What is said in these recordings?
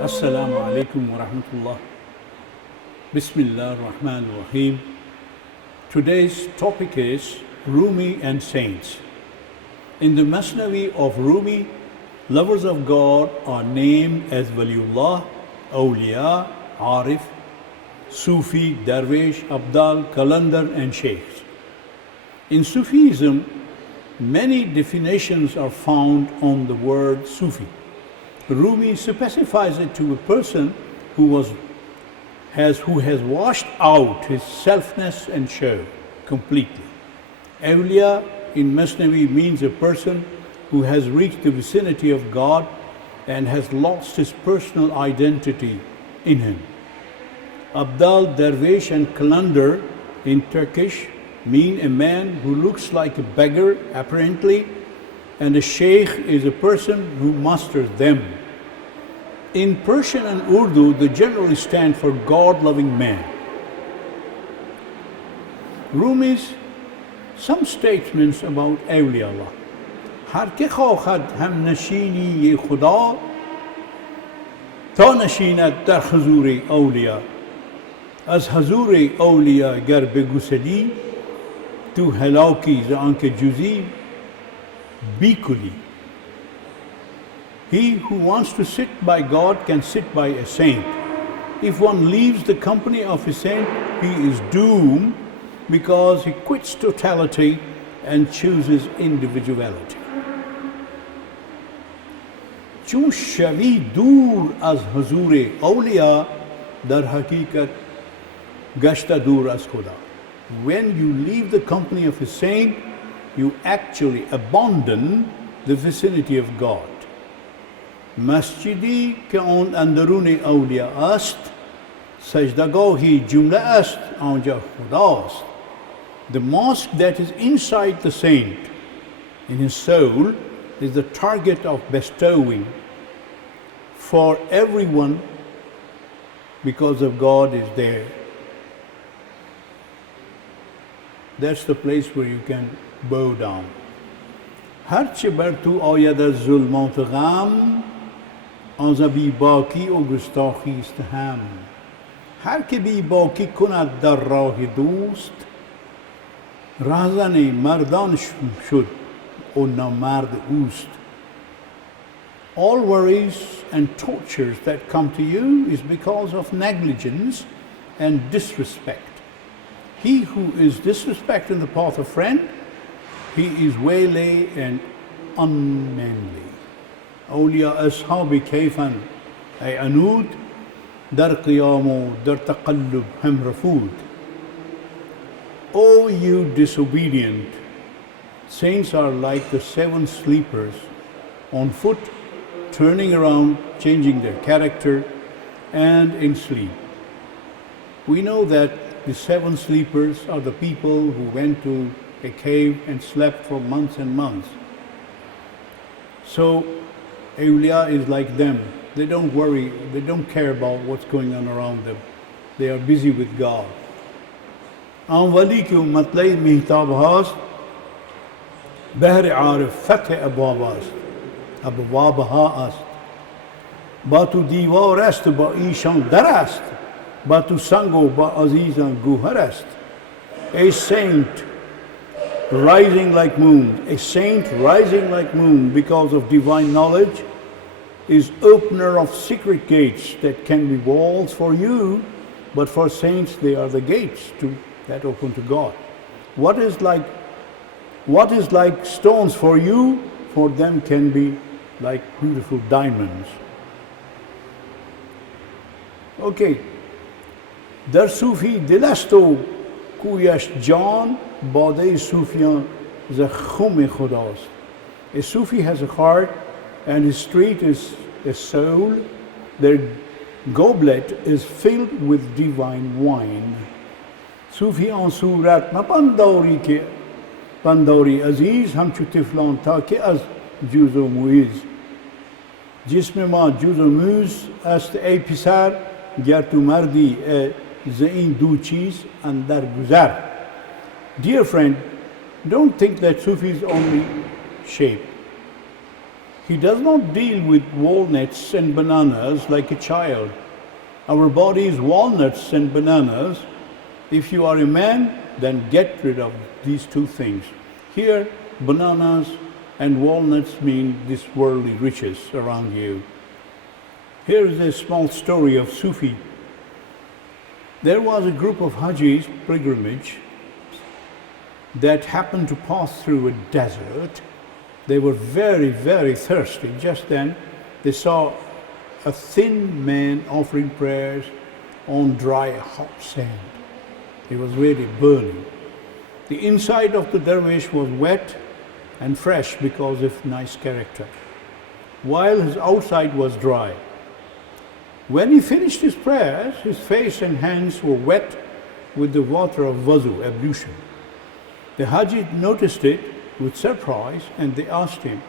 Assalamu alaikum wa rahmatullah. Bismillah ar-Rahman ar-Rahim. Today's topic is Rumi and saints. In the Mathnawi of Rumi, lovers of God are named as Waliullah, Awliya, Arif, Sufi, Darwish, Abdal, Qalandar and Sheikhs. In Sufism, many definitions are found on the word Sufi. Rumi specifies it to a person who has washed out his selfness and show completely. Awliya in Mathnawi means a person who has reached the vicinity of God and has lost his personal identity in him. Abdal, Darwish and Qalandar in Turkish mean a man who looks like a beggar apparently, and a sheikh is a person who masters them. In Persian and Urdu, they generally stand for God-loving man. Rumi's some statements about Awliyaullah. هر که خواهد هم نشینی خدا تا نشیند در حضور اولیا از حضور اولیا گر بگسلی تو هلاکی ز آنکه جزی بیکلی. He who wants to sit by God can sit by a saint. If one leaves the company of a saint, he is doomed because he quits totality and chooses individuality. چون شوی دور از حضور اولیا در حقیقت گشته دور از خدا. When you leave the company of a saint, you actually abandon the vicinity of God. مسجدی که آن اندرون اولیا است سجدگاهی جمله است آنجا خداست. The mosque that is inside the saint in his soul is the target of bestowing for everyone because of God is there. That's the place where you can bow down. هرچه بر تو آید از ظلمات غم آن ز بی باکی و گستاخی است هم. هر که بی باکی کند در راه دوست رهزن مردان شد و نامرد اوست. All worries and tortures that come to you is because of negligence and disrespect. He who is disrespecting the path of friend, he is waylay and unmanly. أولياء أصحاب كيفاً أي عنود در قيام و در تقلب هم رفود. O you disobedient, saints are like the 7 sleepers on foot, turning around, changing their character, and in sleep. We know that the 7 sleepers are the people who went to a cave and slept for months and months. So, Awliya is like them. They don't worry, they don't care about what's going on around them. They are busy with God. آن ولی که مطلع مهتاب هاست بهر عارف فتح ابواب است ابواب ها است با تو دیوار است با ایشان در است با تو سنگ و با عزیزان گوهر است. A saint rising like moon, a saint rising like moon because of divine knowledge is opener of secret gates that can be walls for you, but for saints they are the gates that open to God. What is like stones for you, for them can be like beautiful diamonds. Okay. در صوفی دل است و کویش جان باده صوفیان ز خم خداست. A Sufi has a heart and his street is a soul. Their goblet is filled with divine wine. صوفی آن صورت مپنداری که پنداری عزیز همچو طفلان تا که از جوز و مویز. جسم ما جوز و موز است ای پسر گر تو مردی ز این دو چیز اندر گذر. Dear friend, don't think that Sufi is only shape. He does not deal with walnuts and bananas like a child. Our body is walnuts and bananas. If you are a man, then get rid of these two things. Here, bananas and walnuts mean these worldly riches around you. Here is a small story of Sufi. There was a group of Hajis, pilgrimage, that happened to pass through a desert. They were very, very thirsty. Just then, they saw a thin man offering prayers on dry, hot sand. It was really burning. The inside of the dervish was wet and fresh because of nice character, while his outside was dry. When he finished his prayers, his face and hands were wet with the water of wuzu, ablution. The Haji noticed it with surprise and they asked him,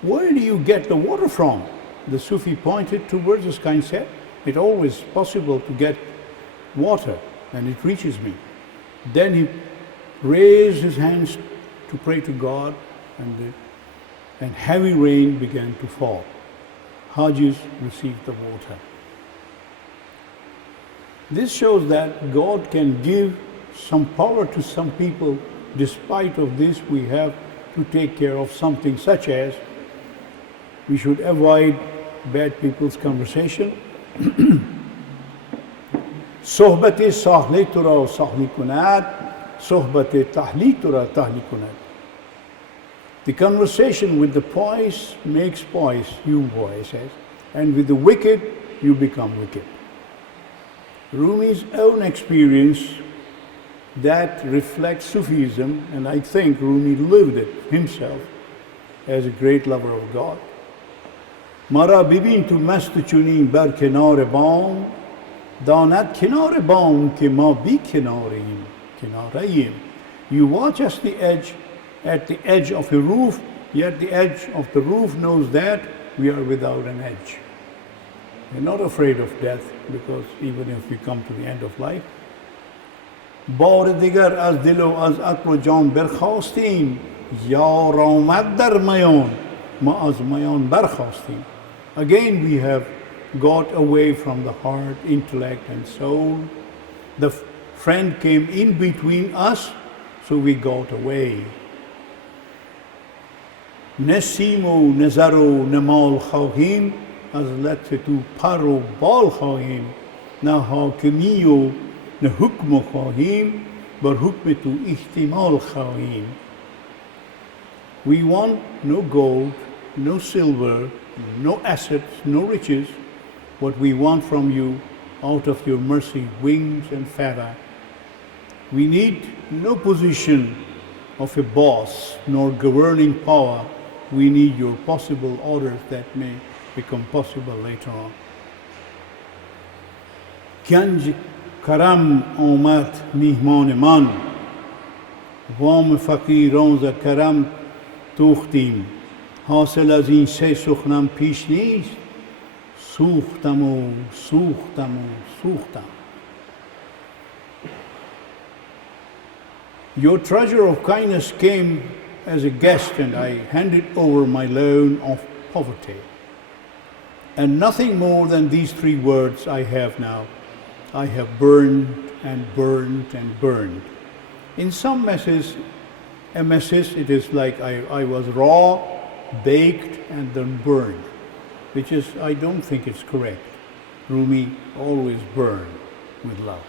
"Where do you get the water from?" The Sufi pointed towards the sky and said, "It's always possible to get water and it reaches me." Then he raised his hands to pray to God and heavy rain began to fall. Hajis received the water. This shows that God can give some power to some people. Despite of this, we have to take care of something such as we should avoid bad people's conversation. صحبت ساحلی تو را ساحلی کند، صحبت تحلی تو را تحلی کند. The conversation with the pious makes pious, you boy says, and with the wicked, you become wicked. Rumi's own experience that reflects Sufism, and I think Rumi lived it himself as a great lover of God. Mara bibin tu mast chunin bar kenar bam, danat kenar bam ke ma bi kenarim, kenarayim. You watch us at the edge of a roof, yet the edge of the roof knows that we are without an edge. We're not afraid of death, because even if we come to the end of life, بار دیگر از دل و از عقل و جان برخاستیم، یار آمد در میان، ما از میان برخاستیم. Again we have got away from the heart, intellect and soul. The friend came in between us, so we got away. نسیم و نظر و نمال خواهیم، از لطف تو پر و بال خواهیم، نه حاکمی و نه حکم خواهیم، بر حکم تو احتمال خواهیم. We want no gold, no silver, no assets, no riches. What we want from you, out of your mercy, wings and feather. We need no position of a boss, nor governing power. We need your possible orders that may become possible later on. گنج کرم آمد میهمان من، وام فقیران ز کرم توختیم. حاصل از این سه سخنم پیش نیست، سوختم و سوختم و سوختم. Your treasure of kindness came as a guest, and I handed over my loan of poverty. And nothing more than these three words I have now. I have burned and burned and burned. In some messes, it is like I was raw, baked and then burned, which is, I don't think it's correct. Rumi always burned with love.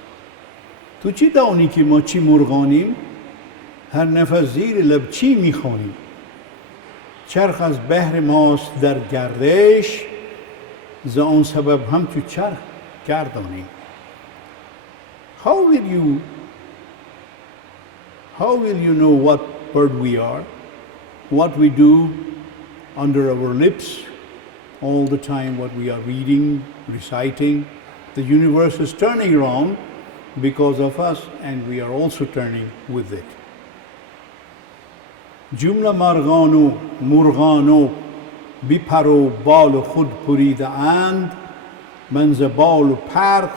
تو چی دانی که ما چی مرغانیم؟ هر نفس زیر لب چی میخوانیم؟ چرخ از بحر ماست در گردش، ز آن سبب هم تو چرخ گردانیم. How will you know what bird we are, what we do under our lips all the time, what we are reading, reciting? The universe is turning around because of us, and we are also turning with it. جمله مرغان و مرغان و بی پر و بال خود پریده اند، من ز بال و پر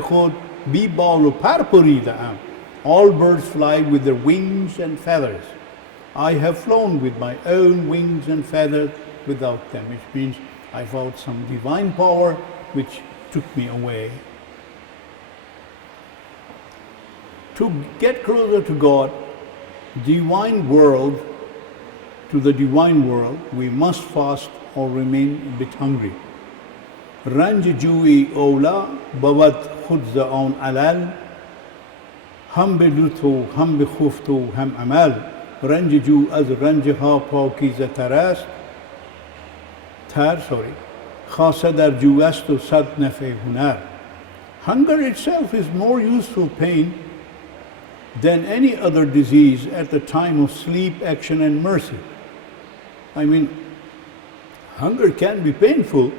خود بی بال و پر پریده ام. All birds fly with their wings and feathers. I have flown with my own wings and feathers, without them, which means I felt some divine power which took me away. To get closer to God, divine world, to the divine world, we must fast or remain a bit hungry. رنج جوی اولا بود خود ز آن علل هم به لطف و هم به خفت و هم عمل رنج جو از رنج ها پاکیزه تر است خاصه در جو است و صد نفع هنر. Hunger itself is more useful pain than any other disease at the time of sleep, action and mercy. I mean, hunger can be painful,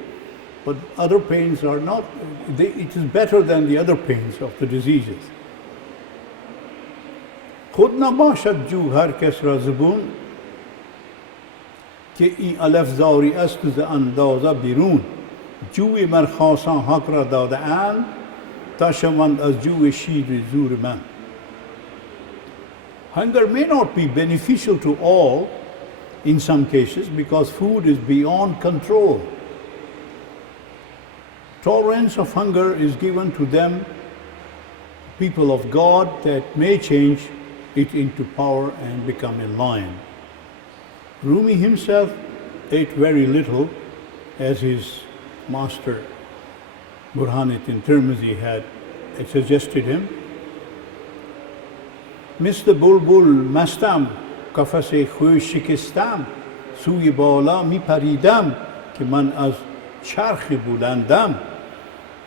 but other pains are not, it is better than the other pains of the diseases. خود نباشد جو هر کس را زبون که این علف زاری است ز اندازه بیرون جوی مرخاصان حق را داده اند تا شوند از جوی شیر زور من. Hunger may not be beneficial to all in some cases because food is beyond control. Tolerance of hunger is given to them, people of God, that may change it into power and become a lion. Rumi himself ate very little, as his master Burhanuddin Tirmizi had suggested him. مثل بلبل مستم قفس خوش شکستم سوی بالا می پریدم که من از چرخ بلندم.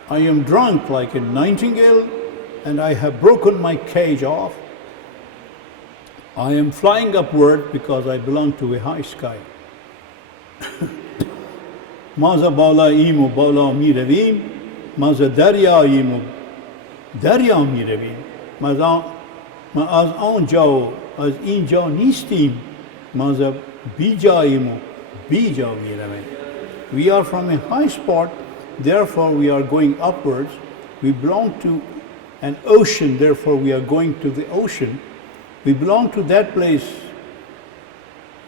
I am drunk like a nightingale and I have broken my cage off. I am flying upward because I belong to a high sky. مازا بالاییم و بالا می رویم مازا دریاییم و دریا می رویم ما از آنجا و از اینجا نیستیم مازا بی جاییم و بی جا می رویم. We are from a high spot, therefore we are going upwards. We belong to an ocean, therefore we are going to the ocean. We belong to that place,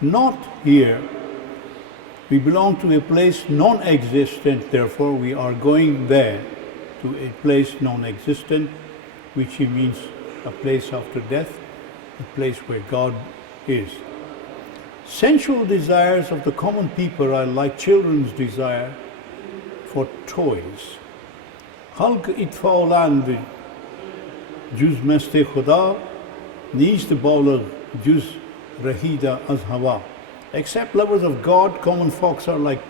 not here. We belong to a place non-existent, therefore we are going there, to a place non-existent, which means a place after death, a place where God is. Sensual desires of the common people are like children's desire for toys. خلق اطفالند جز مست خدا نیست بالغ جز رهیده از هوا. Except lovers of God, common folks are like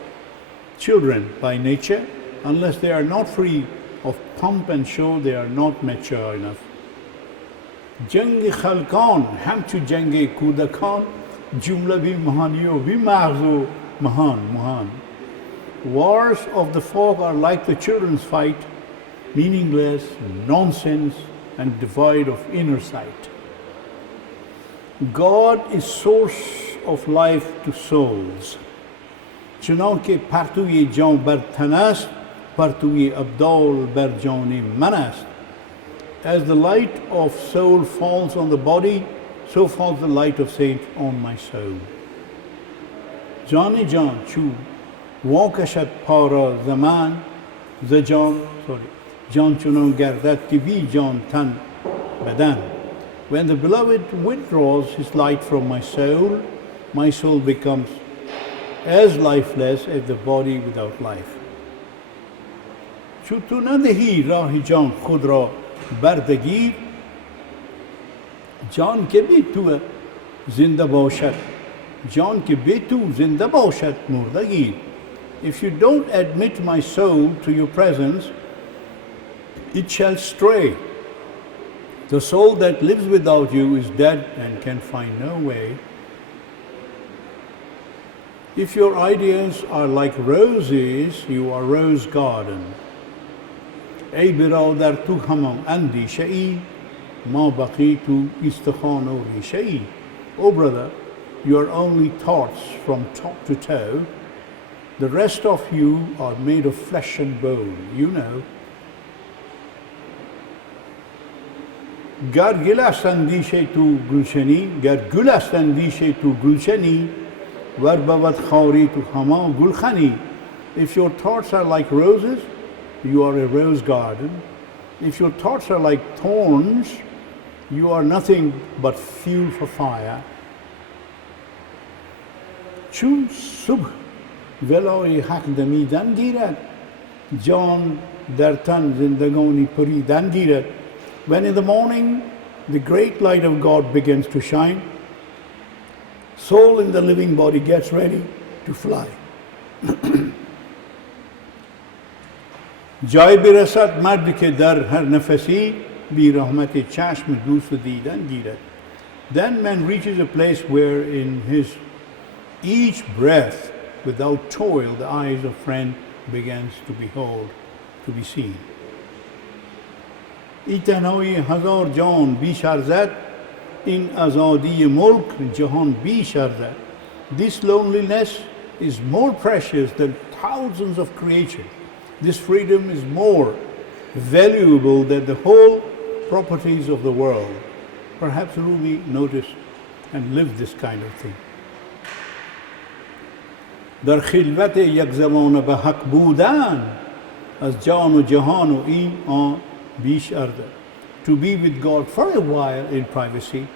children by nature. Unless they are not free of pomp and show, they are not mature enough. جنگ خلقان همچو جنگ کودکان جمله بی مهانی و بی مغز و مهان. Wars of the folk are like the children's fight, meaningless, nonsense, and devoid of inner sight. God is source of life to souls. چنانکه پرتوی جان بر تن است پرتوی ابدال بر جان من است. As the light of soul falls on the body, so falls the light of saint on my soul. جان جان چو واکشد پا را زمان ز جان چنان گردد که بی جان تن بدن. When the beloved withdraws his light from my soul becomes as lifeless as the body without life. چو تو ندهی راه جان خود را بردگیر جان که بی تو زنده باشد جان که بی تو زنده باشد مردگیر. If you don't admit my soul to your presence, it shall stray. The soul that lives without you is dead and can find no way. If your ideas are like roses, you are rose garden. ای برادر تو همان اندیشه ای ما بقی تو استخوان و ریشه ای. Oh brother, you are only thoughts from top to toe. The rest of you are made of flesh and bone, you know. گر گل است اندیشه تو گلشنی گر گل است اندیشه تو گلشنی Warbabat khawri tu hama gulkhani. If your thoughts are like roses, you are a rose garden. If your thoughts are like thorns, you are nothing but fuel for fire. Chun subh veloy haq damidan girat. Jan dar tan zindagoni puridan girat. When in the morning the great light of God begins to shine, soul in the living body gets ready to fly. Jai birasat mard ke dar har nafasi bi rahmat-e chashm dost didan girat. Then man reaches a place where in his each breath, without toil, the eyes of friend begins to behold, to be seen. Itanawi hazar jan bish arzad, in azadi mulk jahan bish arzad. This loneliness is more precious than thousands of creatures. This freedom is more valuable than the whole properties of the world. Perhaps Rumi noticed and lived this kind of thing. در خلوت یک زمان به حق بودن از جان و جهان و این آن بیش ارزد. To be with God for a while in privacy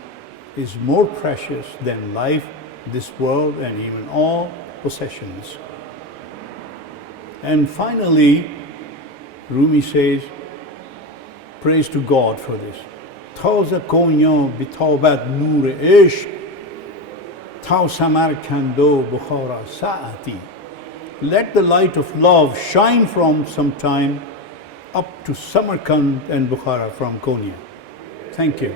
is more precious than life, this world, and even all possessions. And finally, Rumi says, praise to God for this. تازه کنیا بتابد نور عشق تا Samarkand Bukhara Sa'ati. Let the light of love shine from some time up to Samarkand and Bukhara from Konya. Thank you.